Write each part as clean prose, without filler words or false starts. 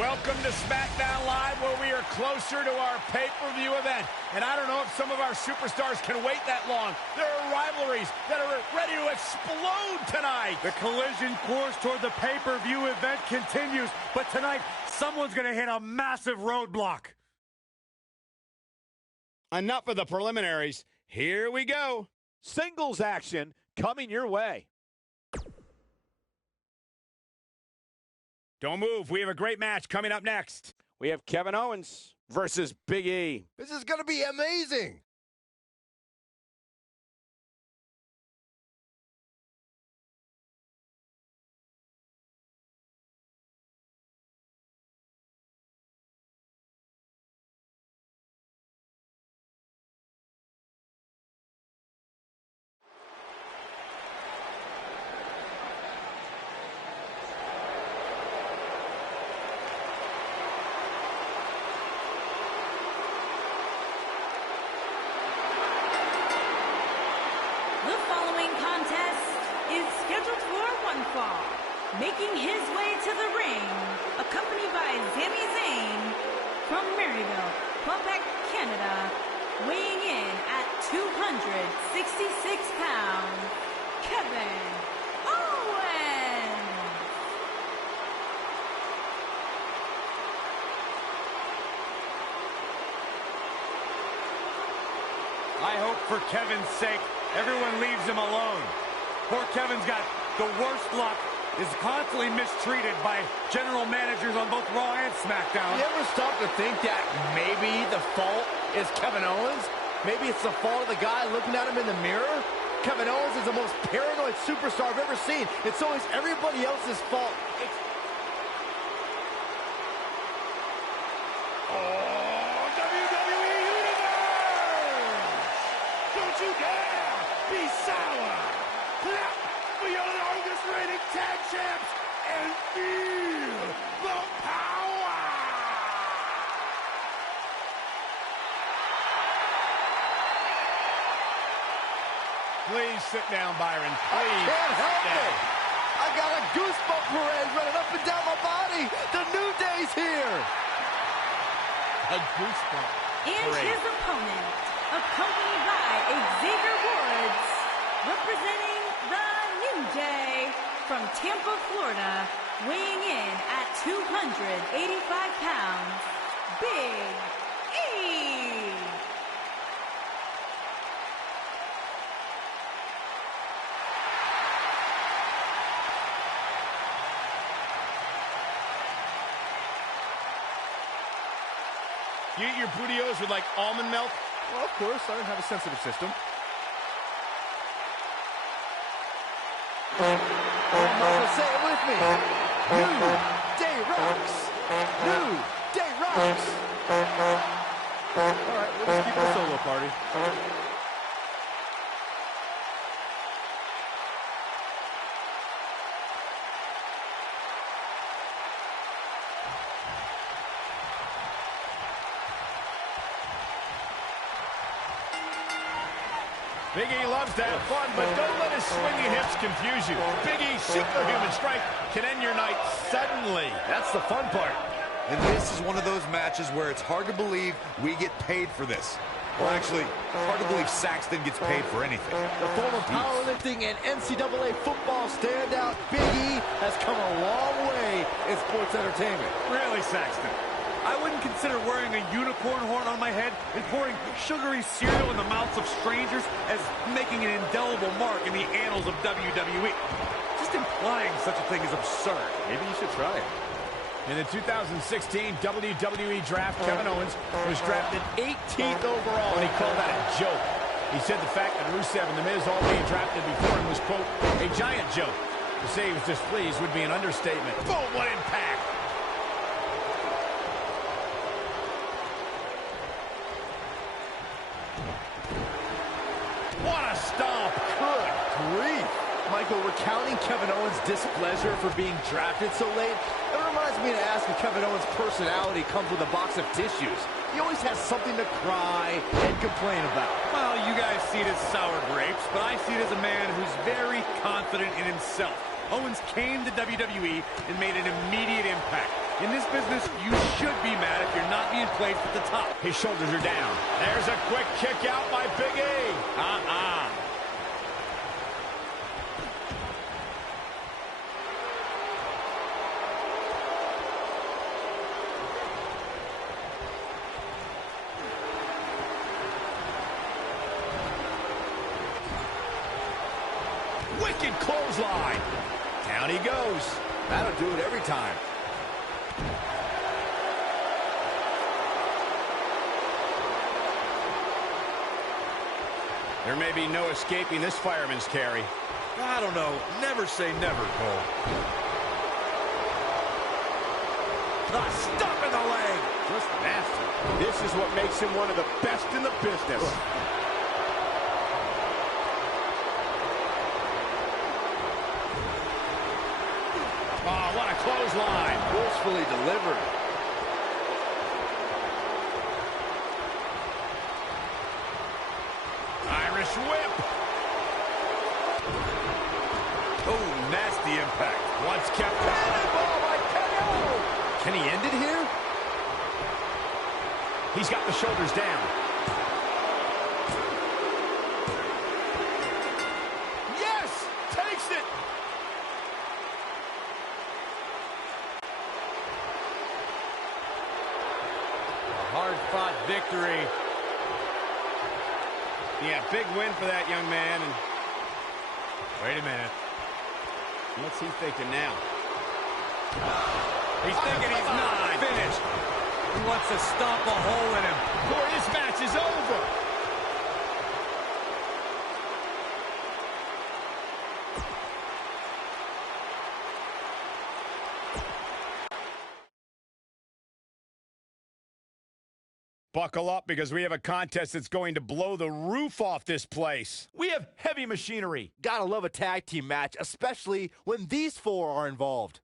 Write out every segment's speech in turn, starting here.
Welcome to Smackdown Live, where we are closer to our pay-per-view event. And I don't know if some of our superstars can wait that long. There are rivalries that are ready to explode tonight. The collision course toward the pay-per-view event continues, but tonight, someone's going to hit a massive roadblock. Enough of the preliminaries. Here we go. Singles action coming your way. Don't move. We have a great match coming up next. We have Kevin Owens versus Big E. This is going to be amazing. The following contest is scheduled for one fall. Making his way to the ring, accompanied by Sami Zayn from Maryville, Quebec, Canada, weighing in at 266 pounds, Kevin Owens. I hope for Kevin's sake, everyone leaves him alone. Poor Kevin's got the worst luck, is constantly mistreated by general managers on both Raw and SmackDown. You ever stop to think that maybe the fault is Kevin Owens? Maybe it's the fault of the guy looking at him in the mirror? Kevin Owens is the most paranoid superstar I've ever seen. It's always everybody else's fault. WWE Universe! Don't you dare be sour! Clap for your longest reigning tag champs and feel the power! Please sit down, Byron. Please. Can't help sit down. it. I got a goosebump parade running up and down my body. The New Day's here. A goosebump. And parade. his opponent, accompanied by Xavier Woods, representing the New Day from Tampa, Florida, weighing in at 285 pounds, Big E. You eat your burritos with, like, almond milk? Well, of course, I don't have a sensitive system. Michael, say it with me. New Day rocks. New Day rocks. All right, we'll just keep it a solo party. Big E loves to have fun, but don't let his swinging hips confuse you. Big E's superhuman strength can end your night suddenly. That's the fun part. And this is one of those matches where it's hard to believe we get paid for this. Well, actually, hard to believe Saxton gets paid for anything. The former powerlifting and NCAA football standout, Big E, has come a long way in sports entertainment. Really, Saxton? I wouldn't consider wearing a unicorn horn on my head and pouring sugary cereal in the mouths of strangers as making an indelible mark in the annals of WWE. Just implying such a thing is absurd. Maybe you should try it. In the 2016 WWE Draft, Kevin Owens was drafted 18th overall, and he called that a joke. He said the fact that Rusev and The Miz all being drafted before him was, quote, a giant joke. To say he was displeased would be an understatement. Boom, what impact! What a stomp! Good grief. Michael, recounting Kevin Owens' displeasure for being drafted so late, it reminds me to ask if Kevin Owens' personality comes with a box of tissues. He always has something to cry and complain about. Well, you guys see it as sour grapes, but I see it as a man who's very confident in himself. Owens came to WWE and made an immediate impact. In this business, you should be mad if you're not being placed at the top. His shoulders are down. There's a quick kick out by Big E. Wicked clothesline. Down he goes. That'll do it every time. There may be no escaping this fireman's carry. I don't know. Never say never, Cole. The stomp in the leg. Just nasty. This is what makes him one of the best in the business. Oh, what a clothesline. Forcefully delivered. Irish whip. Oh, nasty impact. Once kept cannonball by KO. Can he end it here? He's got the shoulders down. Yes! Takes it! A hard-fought victory. Yeah, big win for that young man. And Wait a minute. what's he thinking now? He's thinking he's not finished. He wants to stomp a hole in him. Boy, this match is over. Buckle up, because we have a contest that's going to blow the roof off this place. We have heavy machinery. Gotta love a tag team match, especially when these four are involved.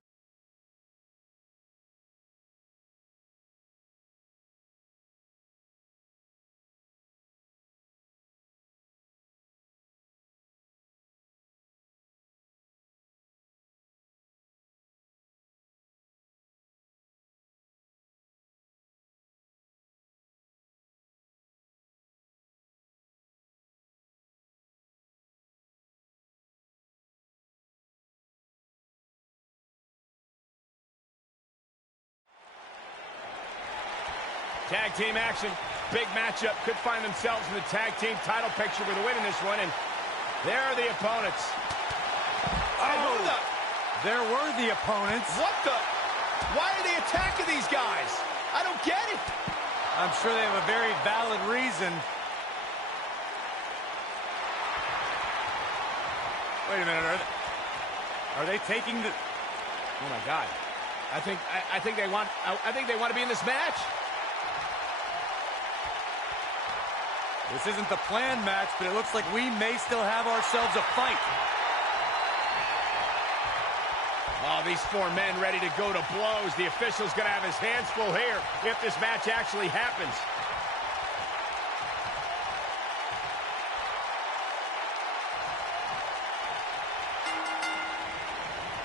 Tag team action. Big matchup. Could find themselves in the tag team title picture with a win in this one. And there are the opponents. Oh, there were the opponents. What the? Why are they attacking these guys? I don't get it. I'm sure they have a very valid reason. Wait a minute. Are they taking the... Oh my God. I think they want to be in this match. This isn't the planned match, but it looks like we may still have ourselves a fight. Oh, these four men ready to go to blows. The official's going to have his hands full here if this match actually happens.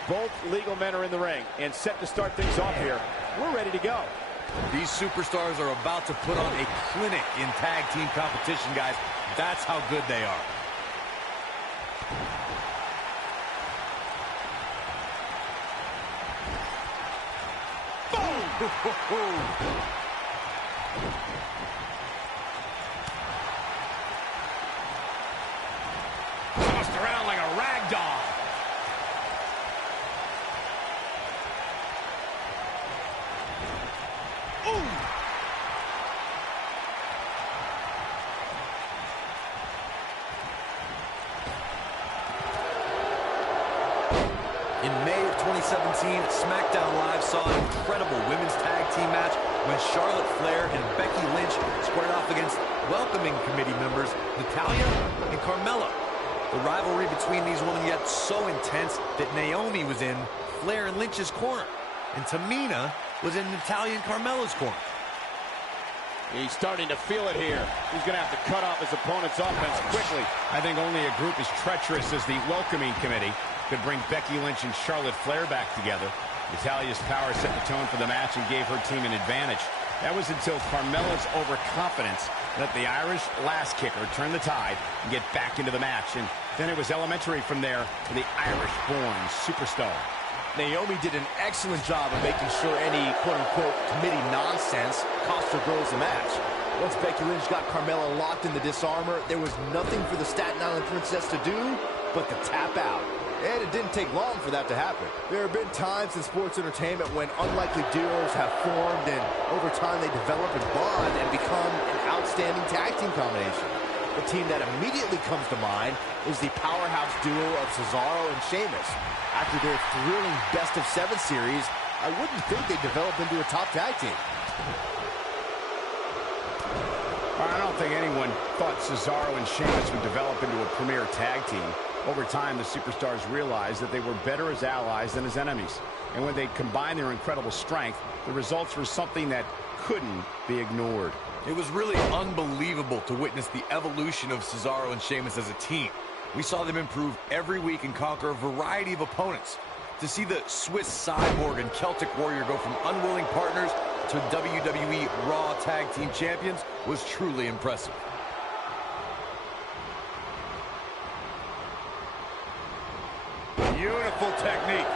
Both legal men are in the ring and set to start things off here. We're ready to go. These superstars are about to put on a clinic in tag team competition, guys. That's how good they are. Boom! Tossed around like a rag doll. In May of 2017, SmackDown Live saw an incredible women's tag team match when Charlotte Flair and Becky Lynch squared off against welcoming committee members Natalya and Carmella. The rivalry between these women got so intense that Naomi was in Flair and Lynch's corner, and Tamina was in Natalya and Carmella's corner. He's starting to feel it here. He's going to have to cut off his opponent's offense quickly. I think only a group as treacherous as the welcoming committee could bring Becky Lynch and Charlotte Flair back together. Natalia's power set the tone for the match and gave her team an advantage. That was until Carmella's overconfidence let the Irish last kicker turn the tide and get back into the match. And then it was elementary from there for the Irish-born superstar. Naomi did an excellent job of making sure any quote-unquote committee nonsense cost her girls the match. Once Becky Lynch got Carmella locked in the disarmor, there was nothing for the Staten Island Princess to do but to tap out. And it didn't take long for that to happen. There have been times in sports entertainment when unlikely duos have formed, and over time they develop and bond and become an outstanding tag team combination. The team that immediately comes to mind is the powerhouse duo of Cesaro and Sheamus. After their thrilling best-of-7 series, I wouldn't think they'd develop into a top tag team. I don't think anyone thought Cesaro and Sheamus would develop into a premier tag team. Over time, the superstars realized that they were better as allies than as enemies. And when they combined their incredible strength, the results were something that couldn't be ignored. It was really unbelievable to witness the evolution of Cesaro and Sheamus as a team. We saw them improve every week and conquer a variety of opponents. To see the Swiss Cyborg and Celtic Warrior go from unwilling partners to WWE Raw Tag Team Champions was truly impressive. Beautiful technique.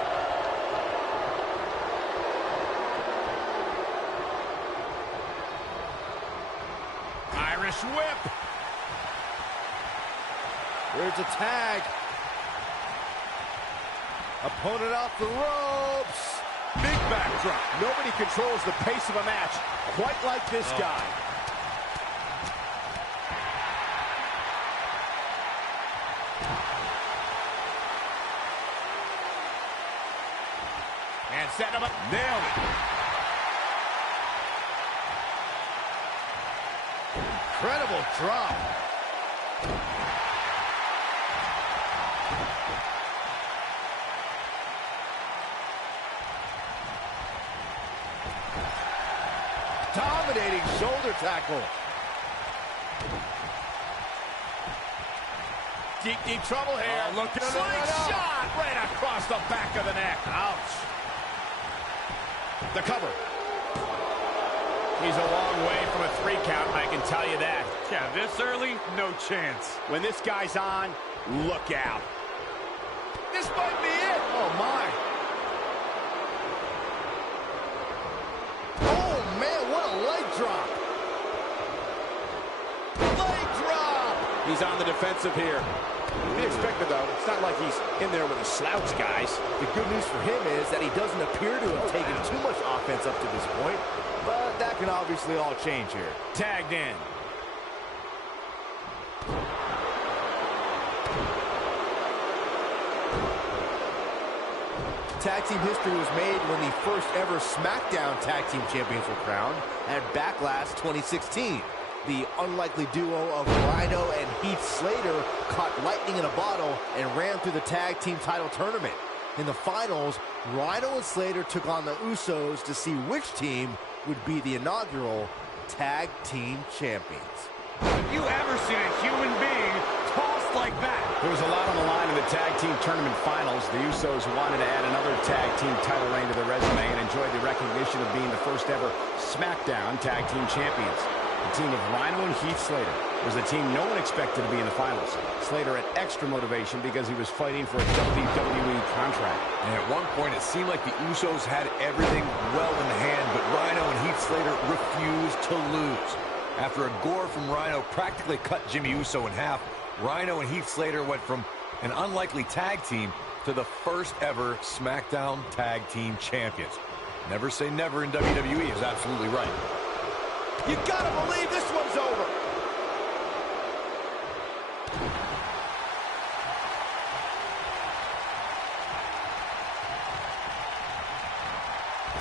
Irish whip. There's a tag. Opponent off the ropes. Big backdrop. Nobody controls the pace of a match quite like this guy. And set him up. Nailed it. Incredible drop. Dominating shoulder tackle. Deep trouble here. Look at Slingshot right across the back of the neck. Ouch. The cover. He's a long way from a 3 count, I can tell you that. Yeah, this early, no chance. When this guy's on, look out. This might be it. Oh, my. Oh, man, what a leg drop. Leg drop. He's on the defensive here. Be expected, though. It's not like he's in there with a slouch, guys. The good news for him is that he doesn't appear to have taken too much offense up to this point, but that can obviously all change here. Tagged in. Tag team history was made when the first ever Smackdown Tag Team Champions were crowned at Backlash 2016. The unlikely duo of Rhino and Heath Slater caught lightning in a bottle and ran through the tag team title tournament. In the finals, Rhino and Slater took on the Usos to see which team would be the inaugural Tag Team Champions. Have you ever seen a human being tossed like that? There was a lot on the line in the tag team tournament finals. The Usos wanted to add another tag team title reign to their resume and enjoyed the recognition of being the first ever Smackdown Tag Team Champions. The team of Rhino and Heath Slater was the team no one expected to be in the finals. Slater had extra motivation because he was fighting for a WWE contract. And at one point, it seemed like the Usos had everything well in hand, but Rhino and Heath Slater refused to lose. After a gore from Rhino practically cut Jimmy Uso in half, Rhino and Heath Slater went from an unlikely tag team to the first ever SmackDown Tag Team Champions. Never say never in WWE is absolutely right. You gotta believe this one's over.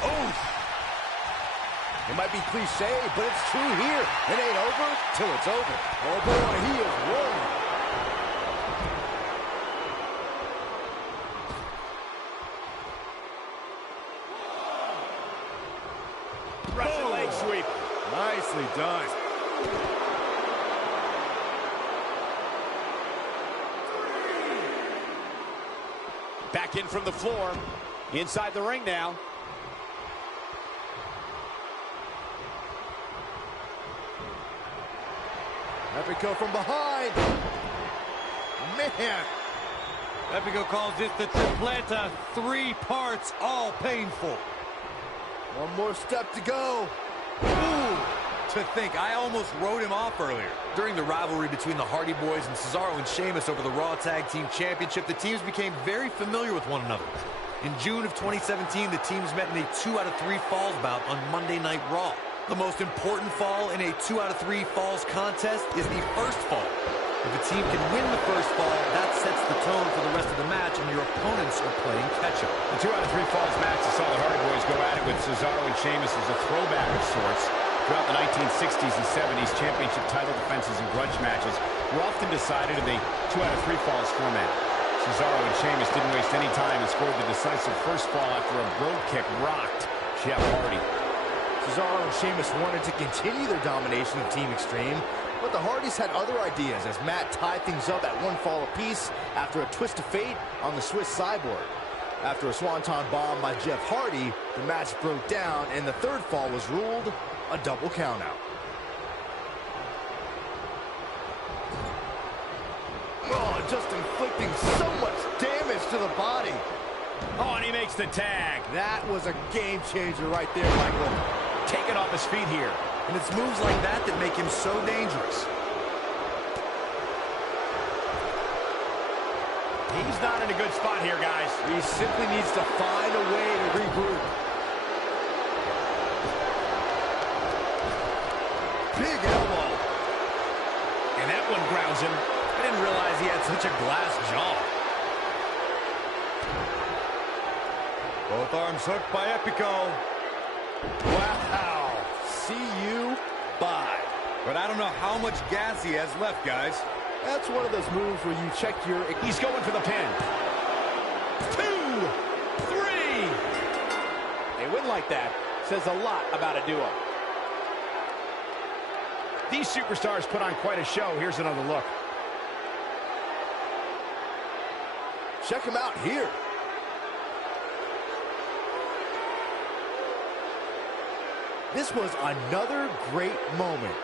Oh. It might be cliche, but it's true here. It ain't over till it's over. Oh boy, he is rolling. Russian leg sweep. Nicely done. Back in from the floor. Inside the ring now. Epico from behind. Man. Epico calls this the tripleta, 3 parts, all painful. One more step to go. Ooh, to think, I almost wrote him off earlier. During the rivalry between the Hardy Boys and Cesaro and Sheamus over the Raw Tag Team Championship, the teams became very familiar with one another. In June of 2017, the teams met in a 2 out of 3 falls bout on Monday Night Raw. The most important fall in a 2 out of 3 falls contest is the first fall. If a team can win the first fall, that sets the tone for the rest of the match, and your opponents are playing catch-up. The 2 out of 3 falls match saw the Hardy Boys go at it with Cesaro and Sheamus as a throwback of sorts. Throughout the 1960s and 70s, championship title defenses and grudge matches were often decided in the 2 out of 3 falls format. Cesaro and Sheamus didn't waste any time and scored the decisive first fall after a brogue kick rocked Jeff Hardy. Cesaro and Sheamus wanted to continue their domination of Team Extreme, but the Hardys had other ideas as Matt tied things up at 1 fall apiece after a twist of fate on the Swiss Cyborg. After a swanton bomb by Jeff Hardy, the match broke down and the 3rd fall was ruled a double countout. Oh, just inflicting so much damage to the body. Oh, and he makes the tag. That was a game changer right there, Michael. Taken off his feet here. And it's moves like that that make him so dangerous. He's not in a good spot here, guys. He simply needs to find a way to regroup. Big elbow. And that one grounds him. I didn't realize he had such a glass jaw. Both arms hooked by Epico. Wow. See you. Bye. But I don't know how much gas he has left, guys. That's one of those moves where you check your... He's going for the pin. 2, 3. A win like that says a lot about a duo. These superstars put on quite a show. Here's another look. Check him out here. This was another great moment.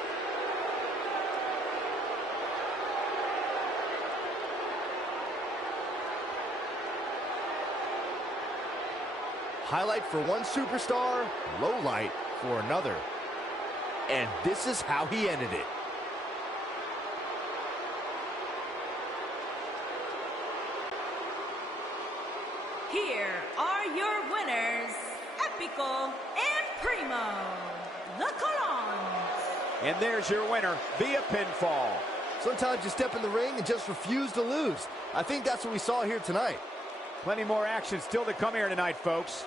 Highlight for one superstar, low light for another. And this is how he ended it. Here are your winners, Epico and Primo, the Colons. And there's your winner via pinfall. Sometimes you step in the ring and just refuse to lose. I think that's what we saw here tonight. Plenty more action still to come here tonight, folks.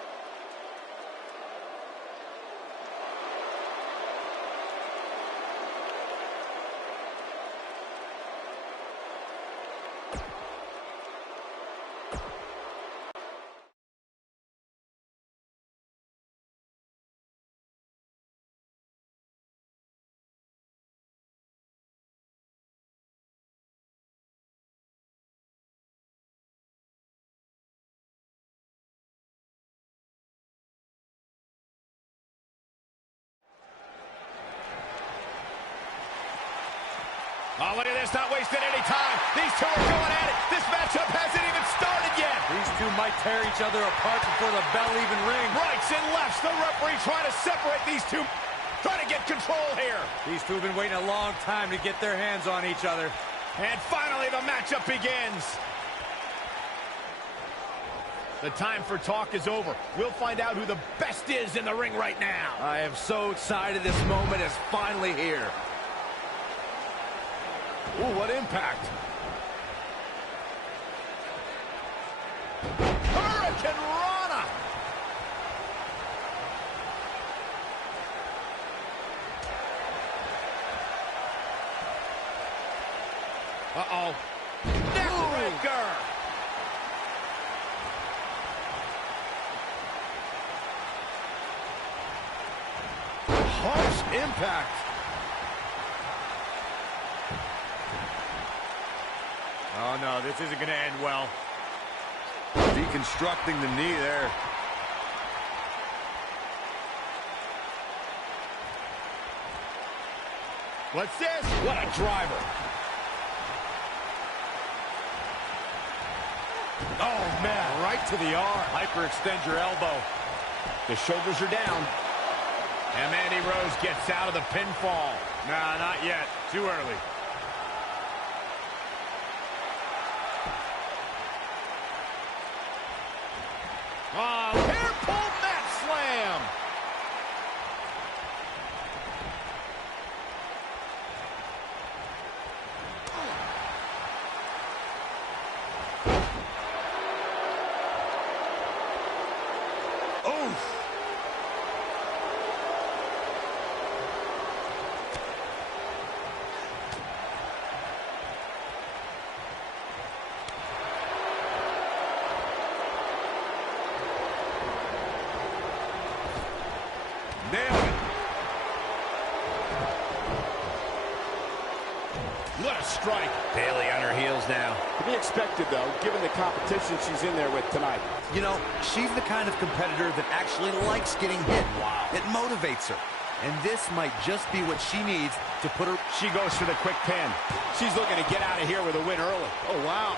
Oh, look at this, not wasting any time. These two are going at it. This matchup hasn't even started yet. These two might tear each other apart before the bell even rings. Rights and lefts, the referee trying to separate these two, trying to get control here. These two have been waiting a long time to get their hands on each other. And finally, the matchup begins. The time for talk is over. We'll find out who the best is in the ring right now. I am so excited this moment is finally here. Ooh, what impact. Hurricane Rana. Uh-oh. Neckbreaker. Harsh impact. Oh, no, this isn't going to end well. constructing the knee there. What's this? What a driver. Oh, man. Right to the arm. Hyperextend your elbow. The shoulders are down. And Mandy Rose gets out of the pinfall. Nah, not yet. Too early. Oh, hair pull mat slam. Oof. Nailed it. What a strike. Bayley on her heels now. To be expected, though, given the competition she's in there with tonight. You know, she's the kind of competitor that actually likes getting hit. Wow. It motivates her. And this might just be what she needs to put her... She goes for the quick pin. She's looking to get out of here with a win early. Oh, wow.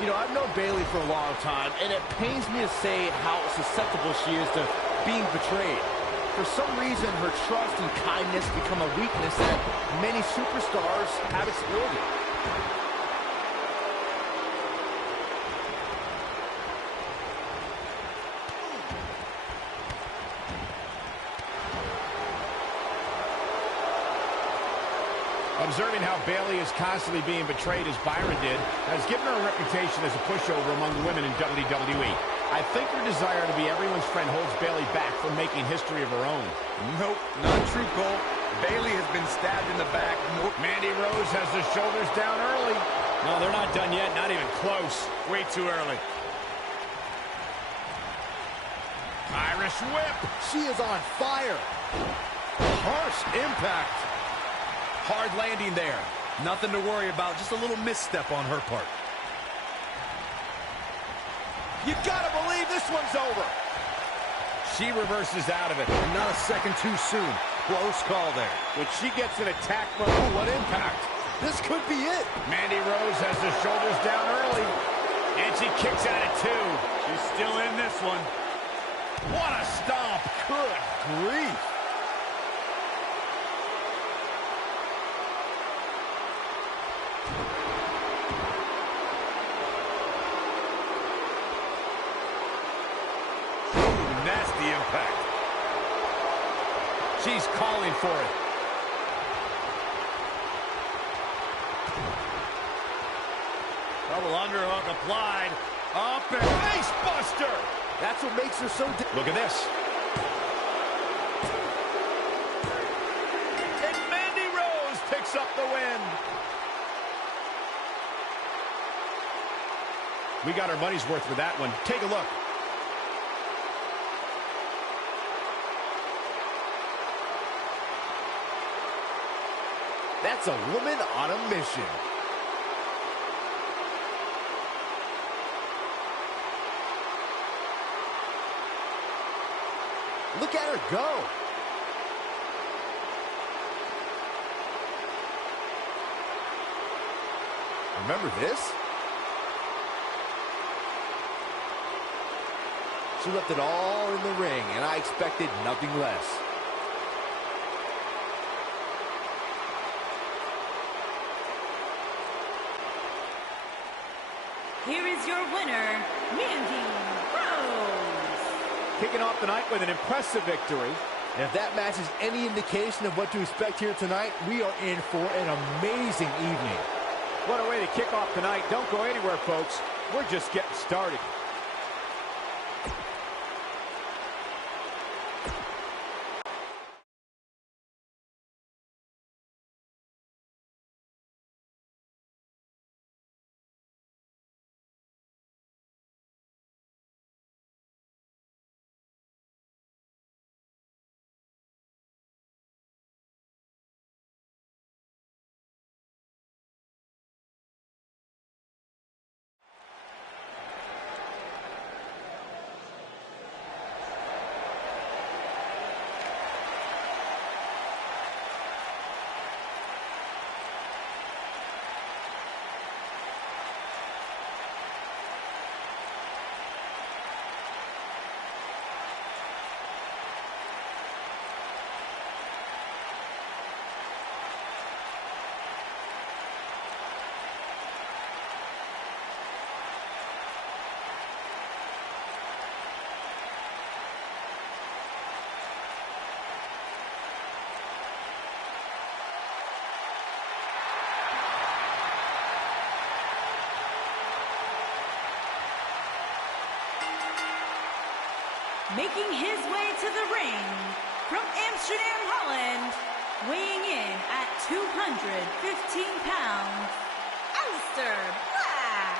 You know, I've known Bayley for a long time, and it pains me to say how susceptible she is to being betrayed. For some reason, her trust and kindness become a weakness that many superstars have exploited. Observing how Bayley is constantly being betrayed as Byron did has given her a reputation as a pushover among women in WWE. I think her desire to be everyone's friend holds Bayley back from making history of her own. Nope, not true, Cole. Bayley has been stabbed in the back. Mandy Rose has the shoulders down early. No, they're not done yet, not even close. Way too early. Irish whip. She is on fire. Harsh impact. Hard landing there. Nothing to worry about, just a little misstep on her part. You gotta believe this one's over. She reverses out of it. And not a second too soon. Close call there. When she gets in attack mode, oh, what impact. This could be it. Mandy Rose has the shoulders down early. And she kicks out at 2. She's still in this one. What a stomp. Good grief. Nasty impact. She's calling for it. Double underhook applied. Up and Face buster. That's what makes her so... Look at this. And Mandy Rose picks up the win. We got our money's worth with that one. Take a look. That's a woman on a mission. Look at her go. Remember this? She left it all in the ring, and I expected nothing less. Here is your winner, Mandy Rose. Kicking off the night with an impressive victory. And if that match is any indication of what to expect here tonight, we are in for an amazing evening. What a way to kick off the night. Don't go anywhere, folks. We're just getting started. Making his way to the ring from Amsterdam, Holland, weighing in at 215 pounds, Aleister Black.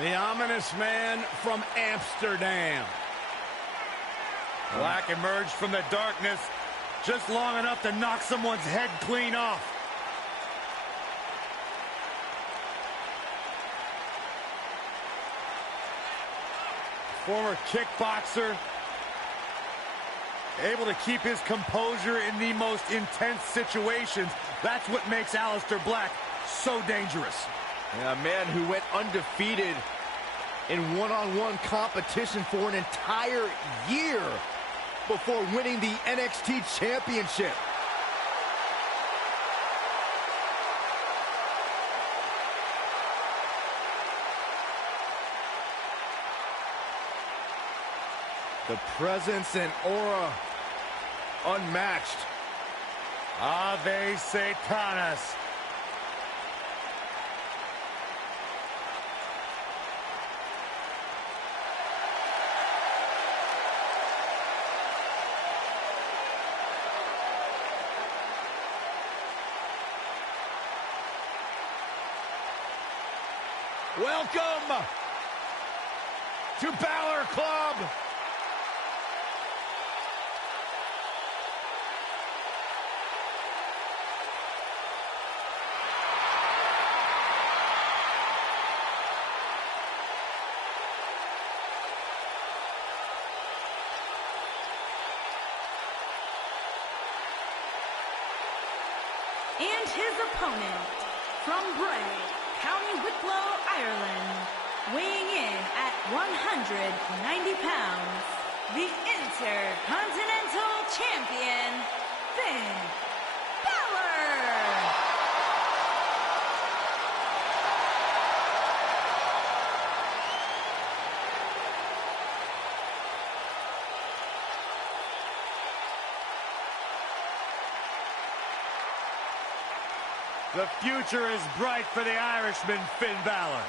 The ominous man from Amsterdam. Black emerged from the darkness just long enough to knock someone's head clean off. Former kickboxer, able to keep his composure in the most intense situations. That's what makes Aleister Black so dangerous. And a man who went undefeated in one-on-one competition for an entire year before winning the NXT Championship. The presence and aura unmatched. Ave Satanas. Welcome to Balor Club. And his opponent from Bray, County Wicklow, Ireland, weighing in at 190 pounds, the Intercontinental Champion, Finn Balor. The future is bright for the Irishman, Finn Balor.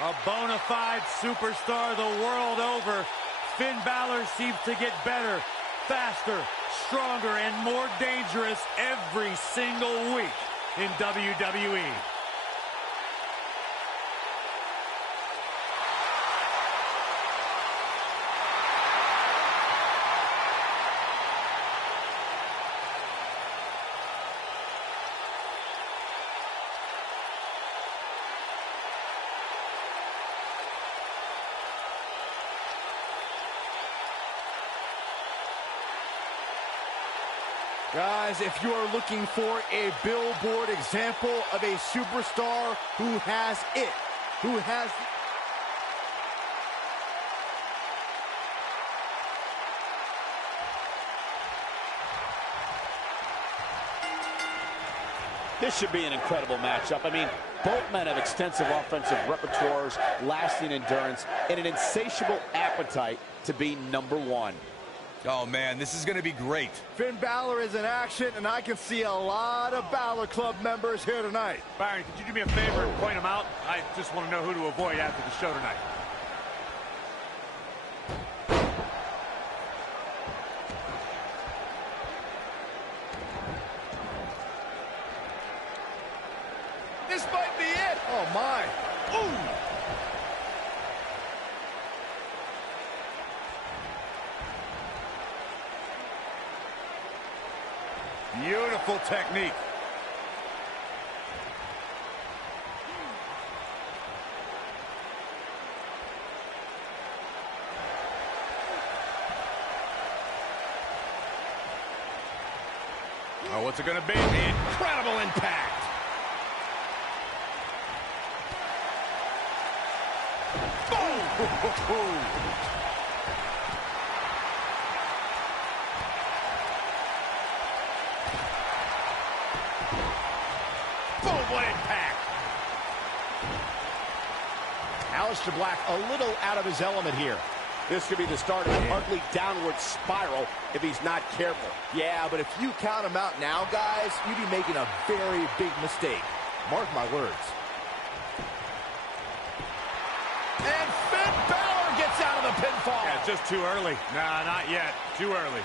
A bona fide superstar the world over, Finn Balor seems to get better, faster, stronger, and more dangerous every single week in WWE. Guys, if you are looking for a billboard example of a superstar who has it, who has... This should be an incredible matchup. I mean, both men have extensive offensive repertoires, lasting endurance, and an insatiable appetite to be #1. Oh, man, this is going to be great. Finn Balor is in action, and I can see a lot of Balor Club members here tonight. Byron, could you do me a favor and point them out? I just want to know who to avoid after the show tonight. This might be it. Oh, my. Ooh. Beautiful technique. Oh, what's it going to be? Incredible impact. Boom! What impact. Aleister Black a little out of his element here. This could be the start of an ugly downward spiral if he's not careful. Yeah, but if you count him out now, guys, you'd be making a very big mistake. Mark my words. And Finn Balor gets out of the pinfall. Yeah, just too early. Nah, not yet. Too early.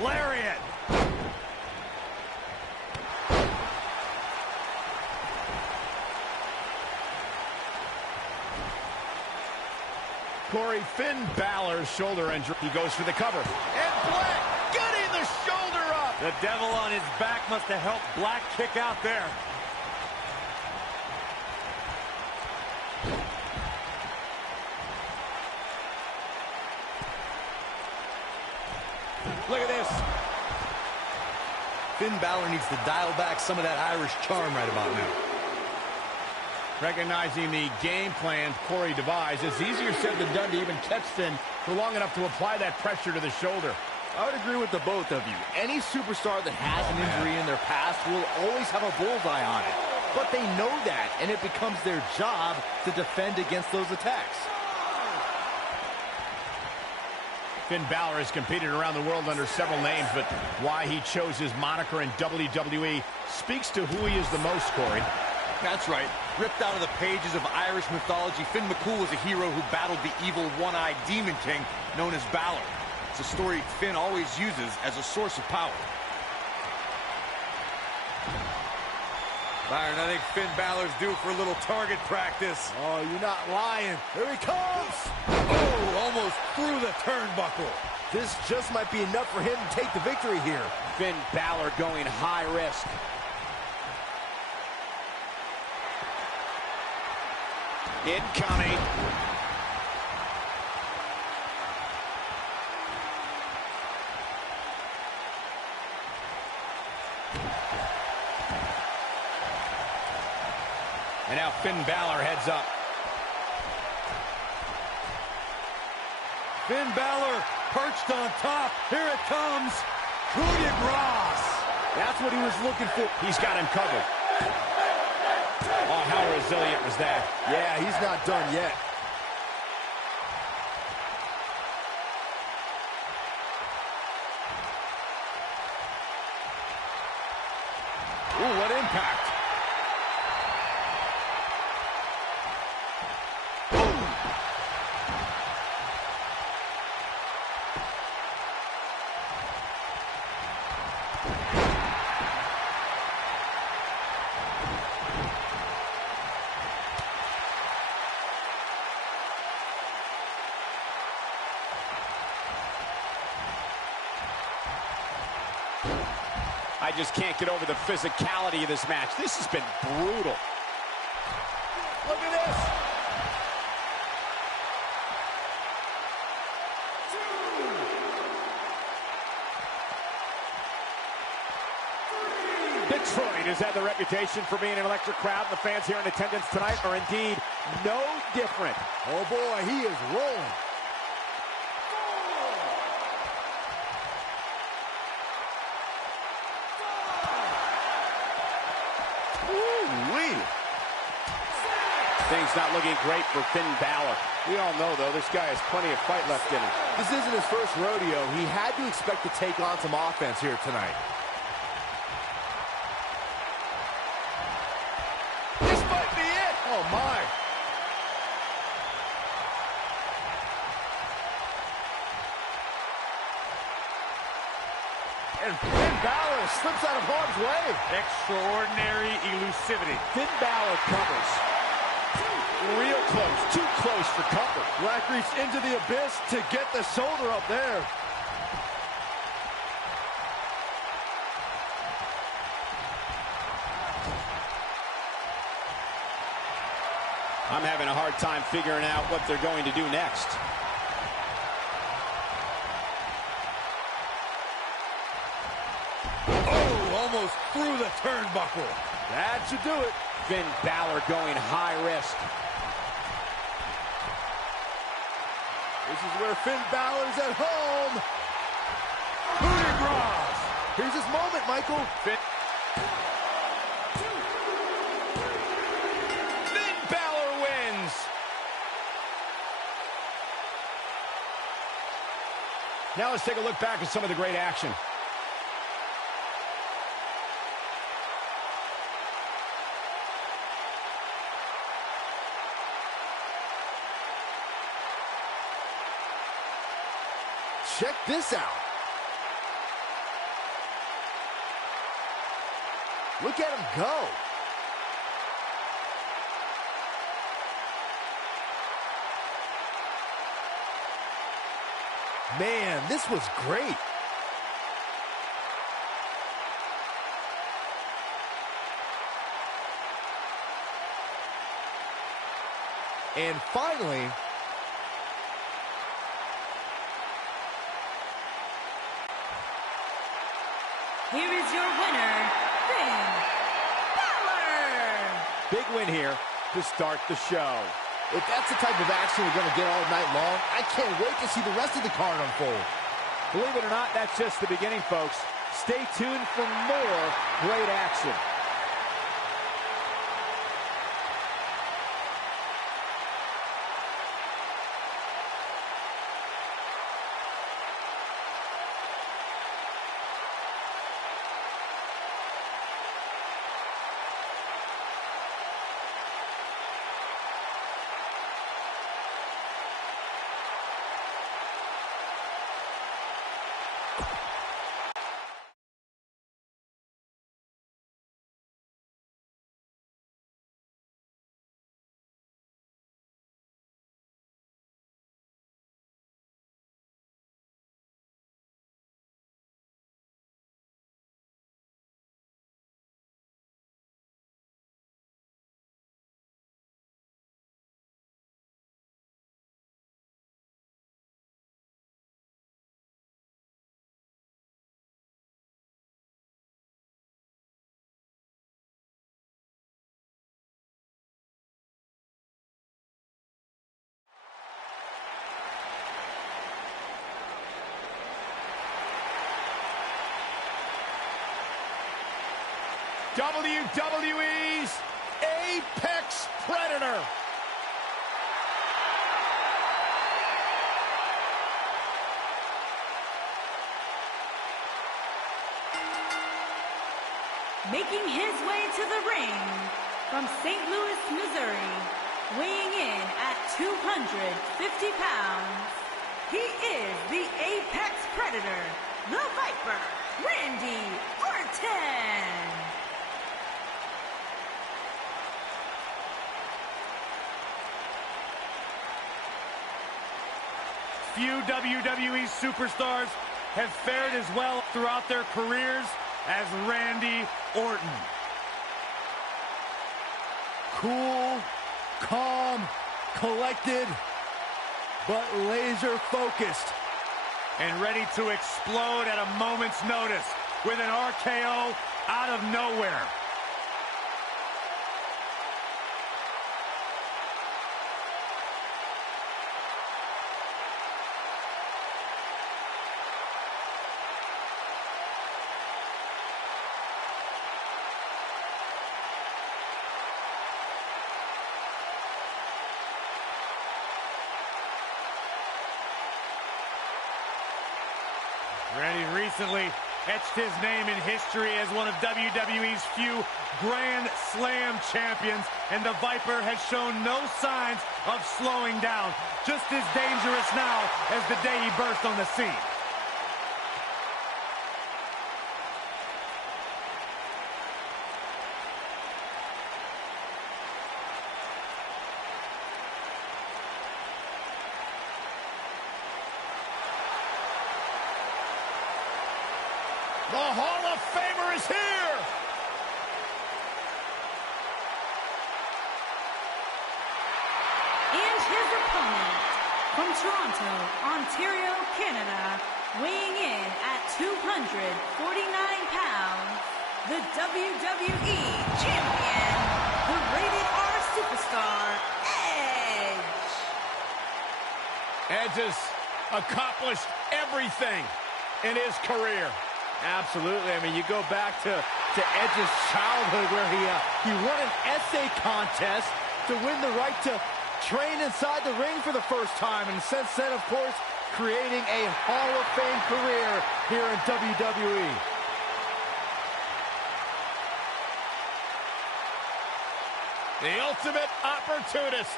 Lariat. Corey, Finn Balor's shoulder injury. He goes for the cover. And Black getting the shoulder up. The devil on his back must have helped Black kick out there. Look at this. Finn Balor needs to dial back some of that Irish charm right about now. Recognizing the game plan Corey devised, it's easier said than done to even catch Finn for long enough to apply that pressure to the shoulder. I would agree with the both of you. Any superstar that has an injury in their past will always have a bullseye on it. But they know that, and it becomes their job to defend against those attacks. Finn Balor has competed around the world under several names, but why he chose his moniker in WWE speaks to who he is the most, Corey. That's right. Ripped out of the pages of Irish mythology, Finn McCool was a hero who battled the evil one-eyed Demon King known as Balor. It's a story Finn always uses as a source of power. Byron, I think Finn Balor's due for a little target practice. Oh, you're not lying. Here he comes. Oh, almost through the turnbuckle. This just might be enough for him to take the victory here. Finn Balor going high risk. Incoming. And now Finn Balor heads up. Finn Balor perched on top. Here it comes. Coup de grace. That's what he was looking for. He's got him covered. Oh, how resilient was that? Yeah, he's not done yet. Ooh, what impact. I just can't get over the physicality of this match. This has been brutal. Look at this. Detroit has had the reputation for being an electric crowd, and the fans here in attendance tonight are indeed no different. Oh boy, he is rolling. Things not looking great for Finn Balor. We all know, though, this guy has plenty of fight left in him. This isn't his first rodeo. He had to expect to take on some offense here tonight. This might be it. Oh, my. And Finn Balor slips out of harm's way. Extraordinary elusivity. Finn Balor covers. Real close, too close for comfort. Black reached into the abyss to get the shoulder up there. I'm having a hard time figuring out what they're going to do next. almost through the turnbuckle. That should do it. Finn Balor going high risk. This is where Finn Balor's at home. Coup de grace. Here's his moment, Michael. Finn Balor wins. Now let's take a look back at some of the great action. Check this out. Look at him go. Man, this was great. And finally, Here is your winner, Finn Balor. Big win here to start the show. if that's the type of action we're going to get all night long, I can't wait to see the rest of the card unfold. Believe it or not, that's just the beginning, folks. Stay tuned for more great action. WWE's Apex Predator. Making his way to the ring from St. Louis, Missouri, weighing in at 250 pounds, he is the Apex Predator, the Viper, Randy Orton. Few WWE superstars have fared as well throughout their careers as Randy Orton. Cool, calm, collected, but laser focused. And ready to explode at a moment's notice with an RKO out of nowhere. Randy recently etched his name in history as one of WWE's few Grand Slam champions, and the Viper has shown no signs of slowing down. Just as dangerous now as the day he burst on the scene. The Hall of Famer is here! And his opponent from Toronto, Ontario, Canada, weighing in at 249 pounds, the WWE Champion, the Rated R Superstar, Edge. Edge has accomplished everything in his career. Absolutely. I mean, you go back to Edge's childhood where he won an essay contest to win the right to train inside the ring for the first time. And since then, of course, creating a Hall of Fame career here in WWE. The ultimate opportunist.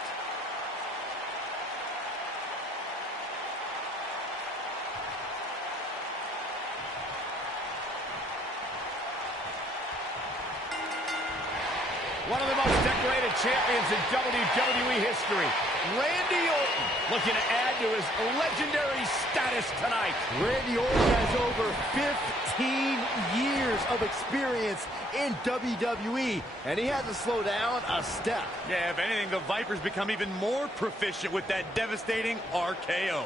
One of the most decorated champions in WWE history, Randy Orton, looking to add to his legendary status tonight. Randy Orton has over 15 years of experience in WWE, and he hasn't slowed down a step. Yeah, if anything, the Vipers become even more proficient with that devastating RKO.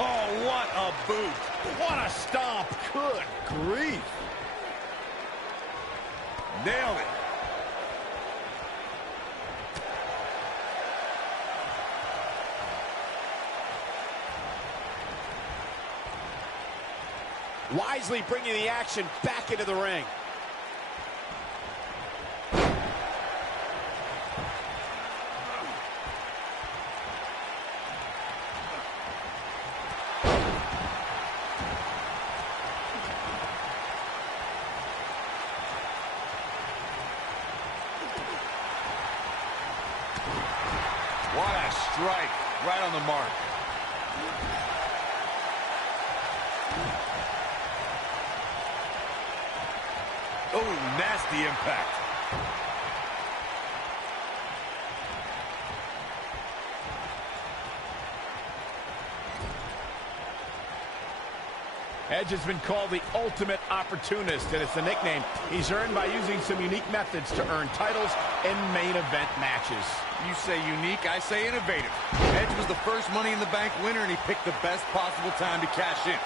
Oh, what a boot. What a stomp. Good grief. Nailed it. Wisely bringing the action back into the ring. What a strike. Right on the mark. Oh, nasty impact. Edge has been called the ultimate opportunist, and it's the nickname he's earned by using some unique methods to earn titles in main event matches. You say unique, I say innovative. Edge was the first Money in the Bank winner, and he picked the best possible time to cash in.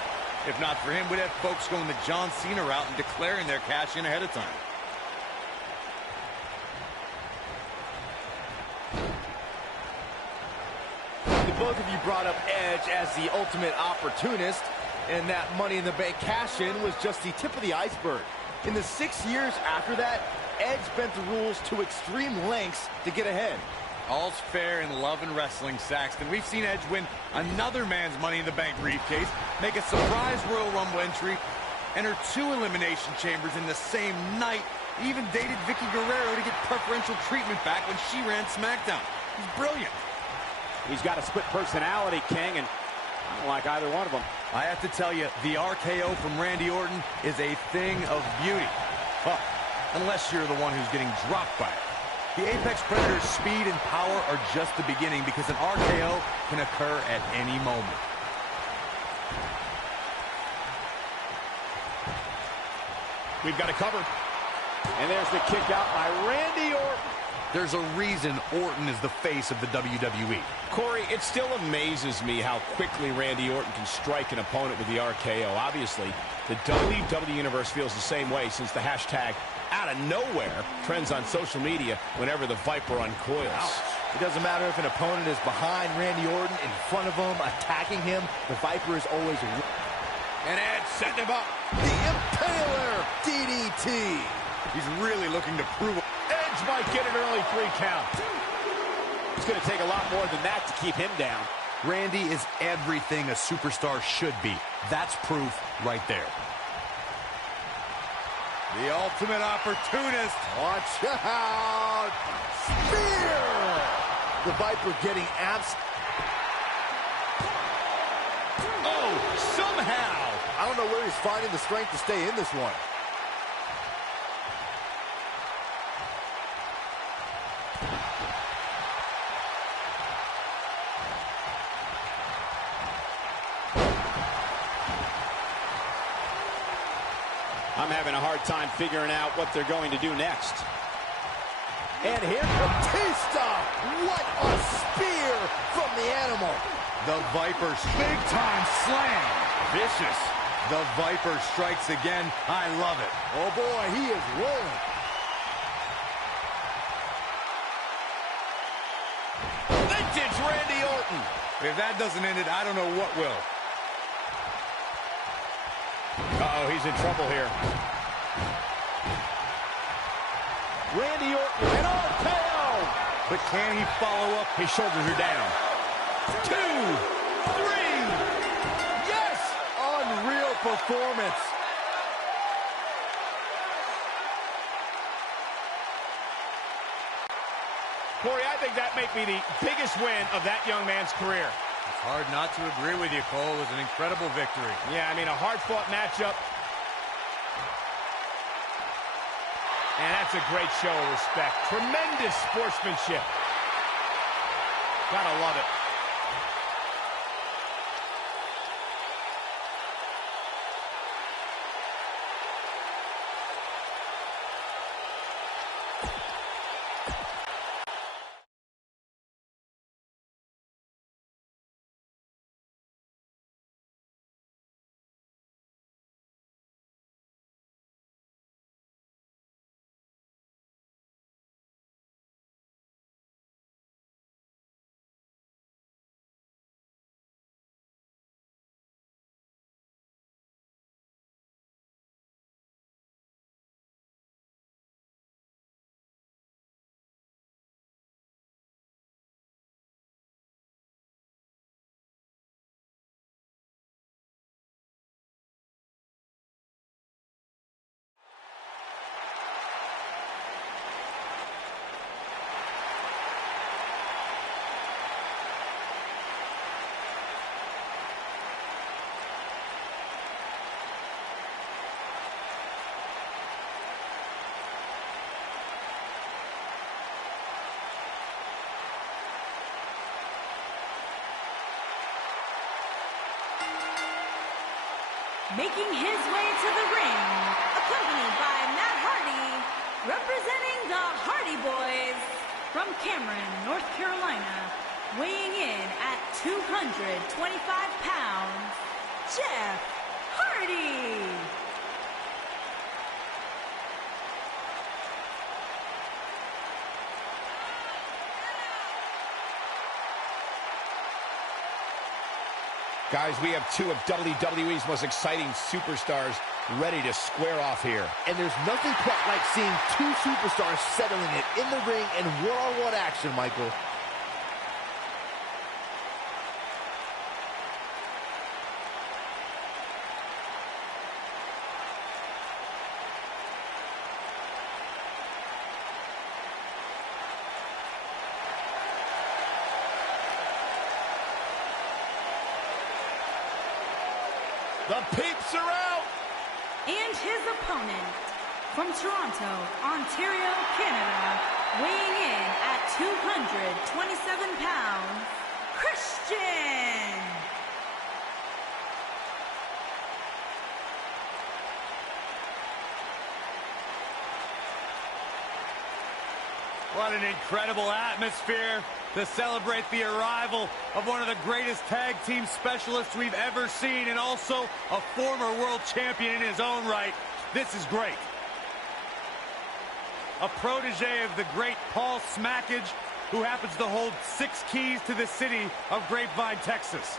If not for him, we'd have folks going the John Cena route and declaring their cash in ahead of time. The both of you brought up Edge as the ultimate opportunist, and that Money in the Bank cash-in was just the tip of the iceberg. In the 6 years after that, Edge bent the rules to extreme lengths to get ahead. All's fair in love and wrestling, Saxton. We've seen Edge win another man's Money in the Bank briefcase, make a surprise Royal Rumble entry, enter 2 Elimination Chambers in the same night, even dated Vicky Guerrero to get preferential treatment back when she ran SmackDown. He's brilliant. He's got a split personality, King, and I don't like either one of them. I have to tell you, the RKO from Randy Orton is a thing of beauty. Huh. Unless you're the one who's getting dropped by it. The Apex Predator's speed and power are just the beginning because an RKO can occur at any moment. We've got it covered. And there's the kick out by Randy Orton. There's a reason Orton is the face of the WWE. Corey, it still amazes me how quickly Randy Orton can strike an opponent with the RKO. Obviously, the WWE Universe feels the same way since the hashtag out of nowhere trends on social media whenever the Viper uncoils. It doesn't matter if an opponent is behind Randy Orton, in front of him, attacking him, the Viper is always... And Edge setting him up. The Impaler DDT. He's really looking to prove... Edge might get an early 3 count. It's going to take a lot more than that to keep him down. Randy is everything a superstar should be. That's proof right there. The ultimate opportunist. Watch out! Spear! The Viper getting abs... Oh, somehow! I don't know where he's finding the strength to stay in this one. I'm having a hard time figuring out what they're going to do next. And here, Batista! What a spear from the animal! The Viper, big time slam. Vicious. The Viper strikes again. I love it. Oh boy, he is rolling. Vintage Randy Orton. If that doesn't end it, I don't know what will. Uh-oh, he's in trouble here. Randy Orton, an RKO. But can he follow up? His shoulders are down. 2, 3. Yes! Unreal performance. Corey, I think that may be the biggest win of that young man's career. It's hard not to agree with you, Cole. It was an incredible victory. Yeah, I mean, a hard-fought matchup. And that's a great show of respect. Tremendous sportsmanship. Gotta love it. Making his way to the ring, accompanied by Matt Hardy, representing the Hardy Boys from Cameron, North Carolina, weighing in at 225 pounds, Jeff Hardy. Guys, we have two of WWE's most exciting superstars ready to square off here. And there's nothing quite like seeing two superstars settling it in the ring in one-on-one action, Michael. The peeps are out! And his opponent, from Toronto, Ontario, Canada, weighing in at 227 pounds, Christian! What an incredible atmosphere to celebrate the arrival of one of the greatest tag team specialists we've ever seen, and also a former world champion in his own right. This is great. A protege of the great Paul Smackage, who happens to hold 6 keys to the city of Grapevine, Texas.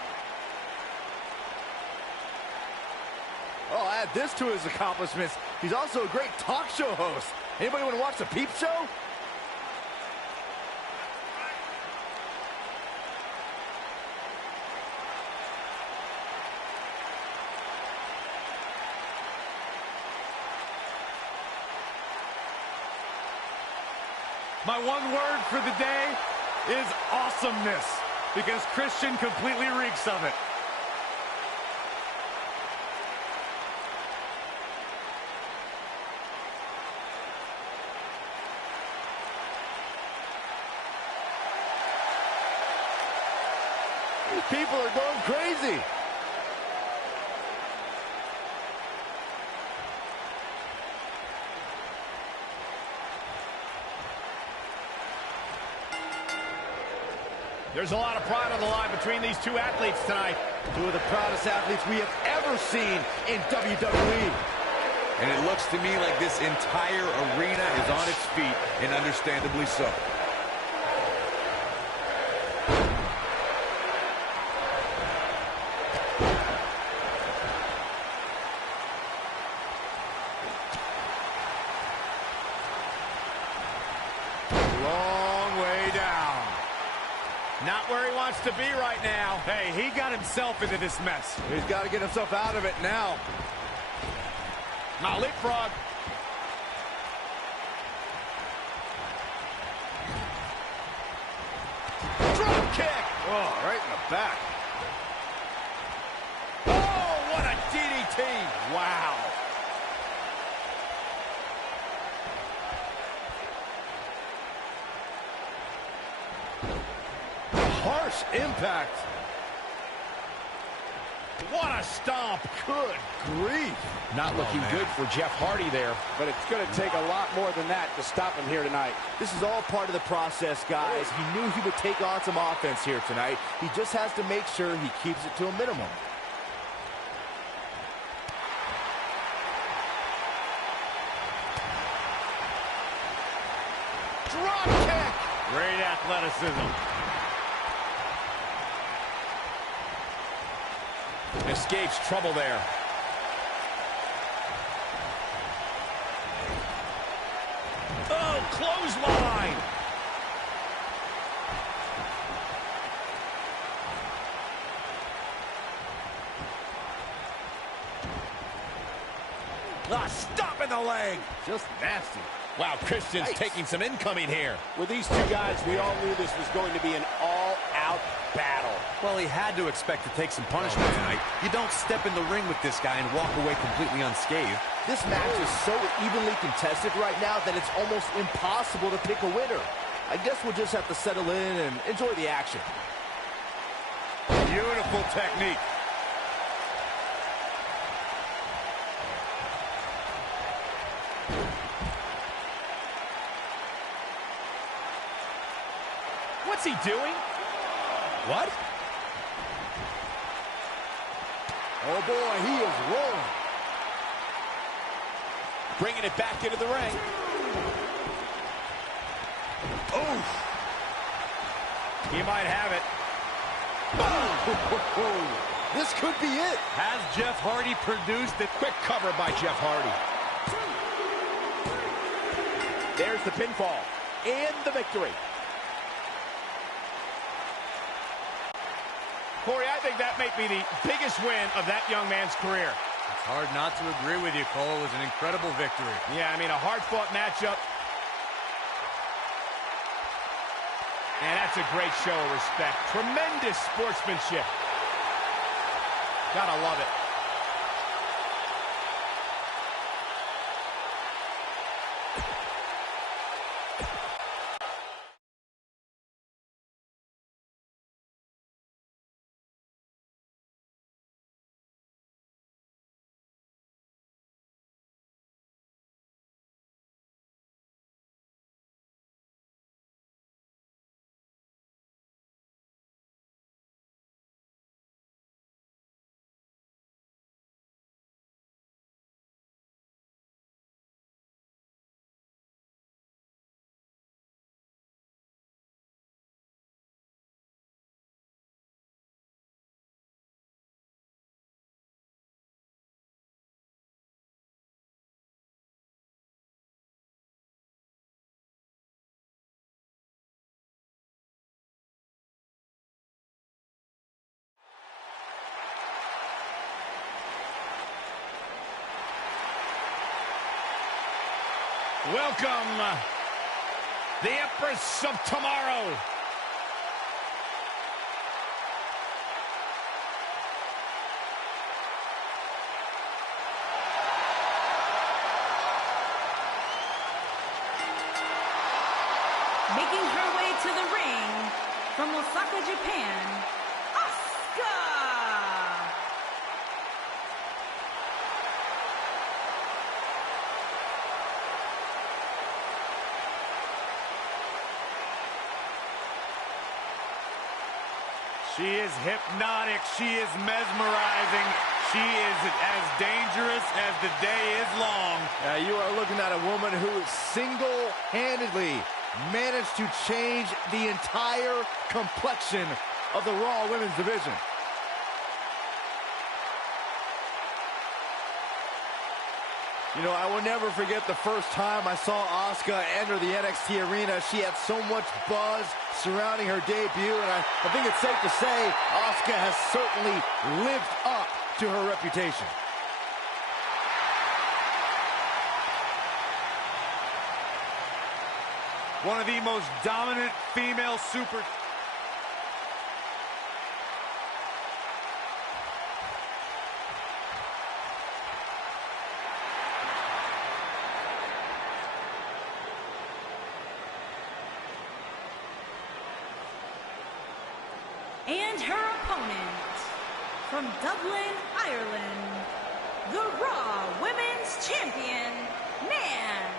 Oh, add this to his accomplishments. He's also a great talk show host. Anybody want to watch the Peep Show? My one word for the day is awesomeness, because Christian completely reeks of it. These people are going crazy. There's a lot of pride on the line between these two athletes tonight. Two of the proudest athletes we have ever seen in WWE. And it looks to me like this entire arena is on its feet, and understandably so. Long way down. Not where he wants to be right now. Hey, he got himself into this mess. He's got to get himself out of it now. Now leapfrog. Drop kick. Oh, right in the back. Oh, what a DDT. Wow. Harsh impact. What a stomp. Good grief. Not looking good for Jeff Hardy there. But it's going to take a lot more than that to stop him here tonight. This is all part of the process, guys. He knew he would take on some offense here tonight. He just has to make sure he keeps it to a minimum. Drop kick. Great athleticism. Escapes trouble there. Oh, clothesline. Stop in the leg. Just nasty. Wow, Christian's taking some incoming here. With these two guys, we all knew this was going to be an all-out battle. Well, he had to expect to take some punishment tonight. You don't step in the ring with this guy and walk away completely unscathed. This match is so evenly contested right now that it's almost impossible to pick a winner. I guess we'll just have to settle in and enjoy the action. Beautiful technique. What's he doing? What? Oh boy, he is rolling. Bringing it back into the ring. Oh! He might have it. Oh. This could be it. Has Jeff Hardy produced it? Quick cover by Jeff Hardy. There's the pinfall and the victory. Corey, I think that may be the biggest win of that young man's career. It's hard not to agree with you, Cole. It was an incredible victory. Yeah, I mean, a hard-fought matchup. And that's a great show of respect. Tremendous sportsmanship. Gotta love it. Welcome, the Empress of Tomorrow. Making her way to the ring from Osaka, Japan, Asuka! She is hypnotic. She is mesmerizing. She is as dangerous as the day is long. You are looking at a woman who single-handedly managed to change the entire complexion of the Raw Women's division. You know, I will never forget the first time I saw Asuka enter the NXT arena. She had so much buzz surrounding her debut, and I think it's safe to say Asuka has certainly lived up to her reputation. One of the most dominant female super... And her opponent, from Dublin, Ireland, the Raw Women's Champion, Nan.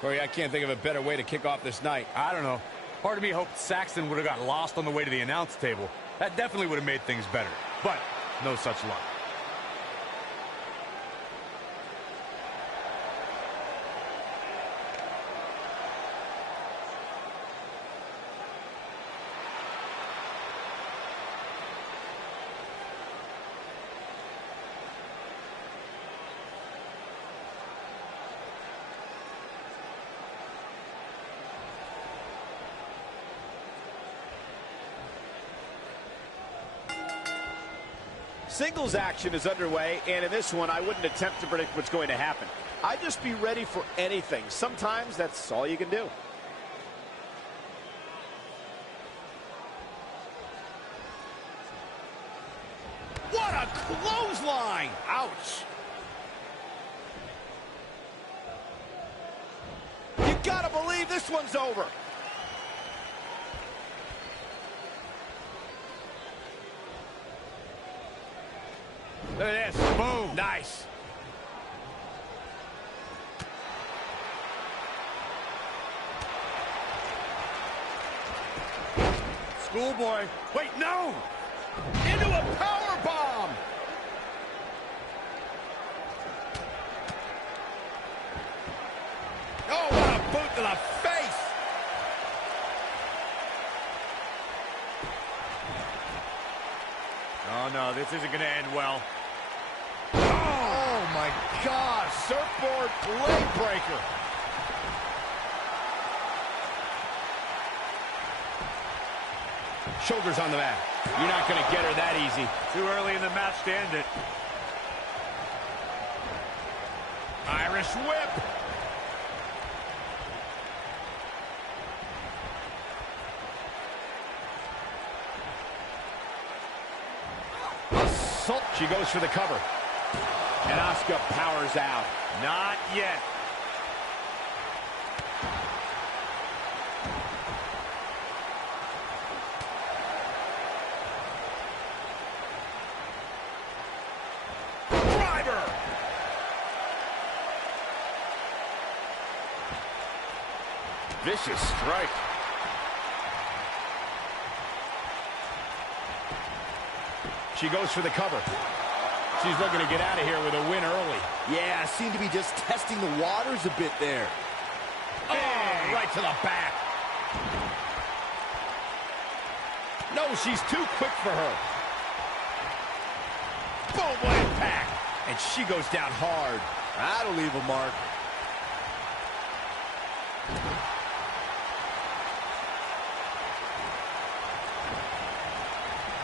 Corey, I can't think of a better way to kick off this night. I don't know. Part of me hoped Saxton would have got lost on the way to the announce table. That definitely would have made things better. But no such luck. Singles action is underway, and in this one, I wouldn't attempt to predict what's going to happen. I'd just be ready for anything. Sometimes that's all you can do. What a clothesline! Ouch! You gotta believe this one's over. Look at this. Boom. Nice. Schoolboy. Wait, no! Into a power bomb. Oh, what a boot to the face. Oh, no, this isn't going to end well. Oh, my gosh. Surfboard leg breaker. Shoulders on the mat. You're not going to get her that easy. Too early in the match to end it. Irish whip. Assault. She goes for the cover. And Asuka powers out. Not yet. Driver. Vicious strike. She goes for the cover. She's looking to get out of here with a win early. Yeah, seemed to be just testing the waters a bit there. Oh, right to the back. No, she's too quick for her. Boom, what impact. And she goes down hard. That'll leave a mark.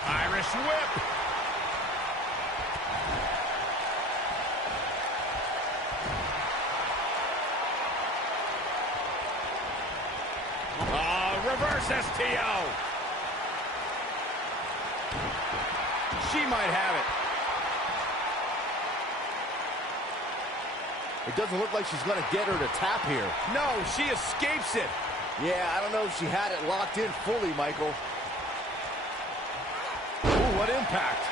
Irish whip. Reverse STO. She might have It doesn't look like she's going to get her to tap here. it. No, she escapes it. Yeah, I don't know if she had it locked in fully, Michael. Ooh, what impact.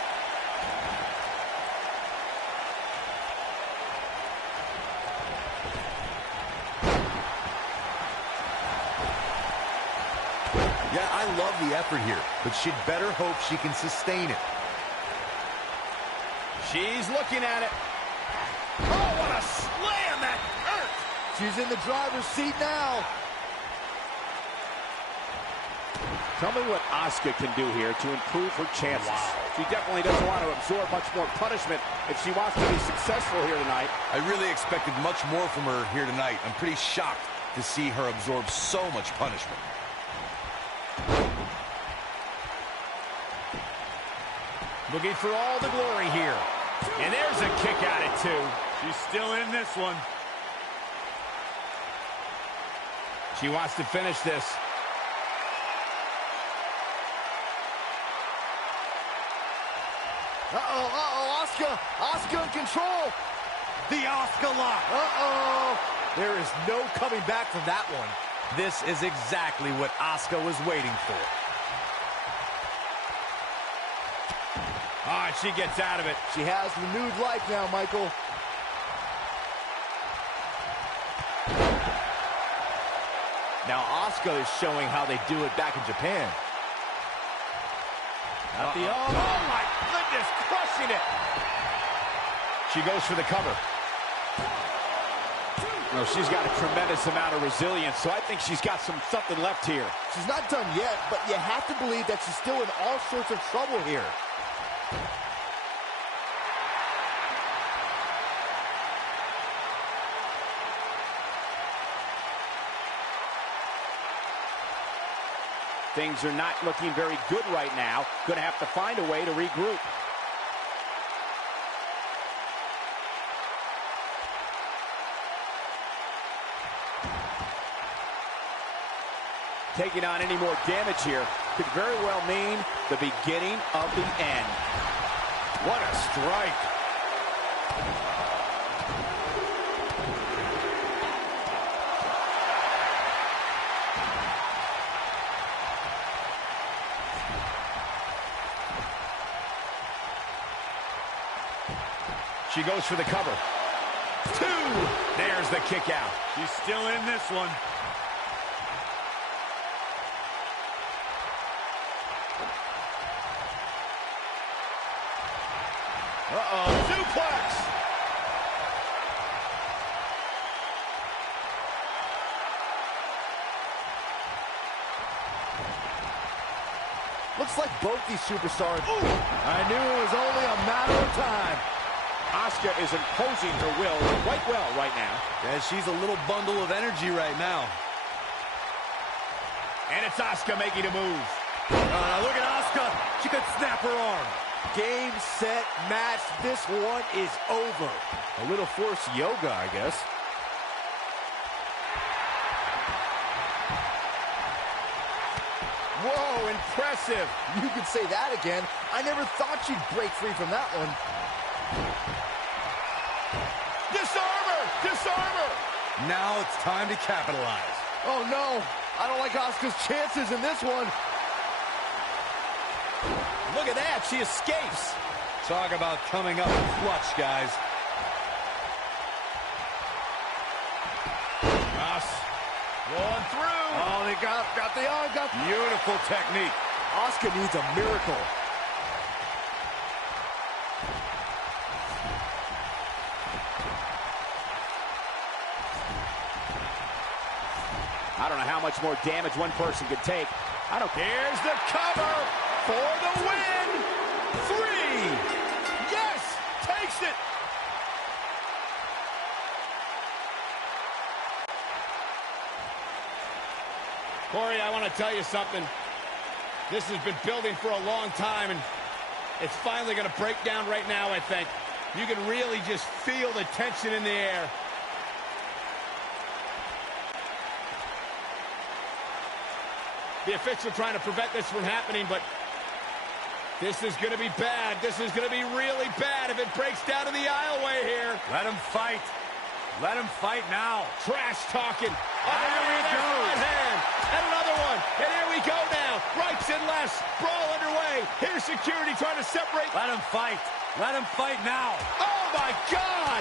Yeah, I love the effort here, but she'd better hope she can sustain it. She's looking at it. Oh, what a slam! That hurt! She's in the driver's seat now. Tell me what Asuka can do here to improve her chances. Wow. She definitely doesn't want to absorb much more punishment if she wants to be successful here tonight. I really expected much more from her here tonight. I'm pretty shocked to see her absorb so much punishment. Looking for all the glory here. And there's a kick at it, too. She's still in this one. She wants to finish this. Asuka. Asuka in control. The Asuka lock. There is no coming back from that one. This is exactly what Asuka was waiting for. Ah, she gets out of it. She has renewed life now, Michael. Now Asuka is showing how they do it back in Japan. Oh, my goodness, crushing it. She goes for the cover. No, she's got a tremendous amount of resilience, so I think she's got something left here. She's not done yet, but you have to believe that she's still in all sorts of trouble here. Things are not looking very good right now. Going to have to find a way to regroup. Taking on any more damage here could very well mean the beginning of the end. What a strike. She goes for the cover. 2. There's the kick out. She's still in this one. Suplex. Looks like both these superstars. I knew it was only a matter of time. Asuka is imposing her will quite well right now. Yeah, she's a little bundle of energy right now. And it's Asuka making a move. Look at Asuka. She could snap her arm. Game, set, match. This one is over. A little forced yoga, I guess. Whoa, impressive. You could say that again. I never thought she'd break free from that one. Disarm her! Disarm her! Now it's time to capitalize. Oh, no. I don't like Asuka's chances in this one. Look at that. She escapes. Talk about coming up clutch, guys. Ross rolling through. Oh, they got the arm. Beautiful technique. Asuka needs a miracle. I don't know how much more damage one person could take. Here's the cover for the win. 3. Yes, takes it. Corey, I want to tell you something. This has been building for a long time, and it's finally going to break down right now, I think. You can really just feel the tension in the air. The official trying to prevent this from happening, but this is going to be bad. This is going to be really bad if it breaks down in the aisleway here. Let him fight. Let him fight now. Trash talking. There he goes. Right hand. And another one. And here we go now. Rights and lefts. Brawl underway. Here's security trying to separate. Let him fight. Let him fight now. Oh, my God.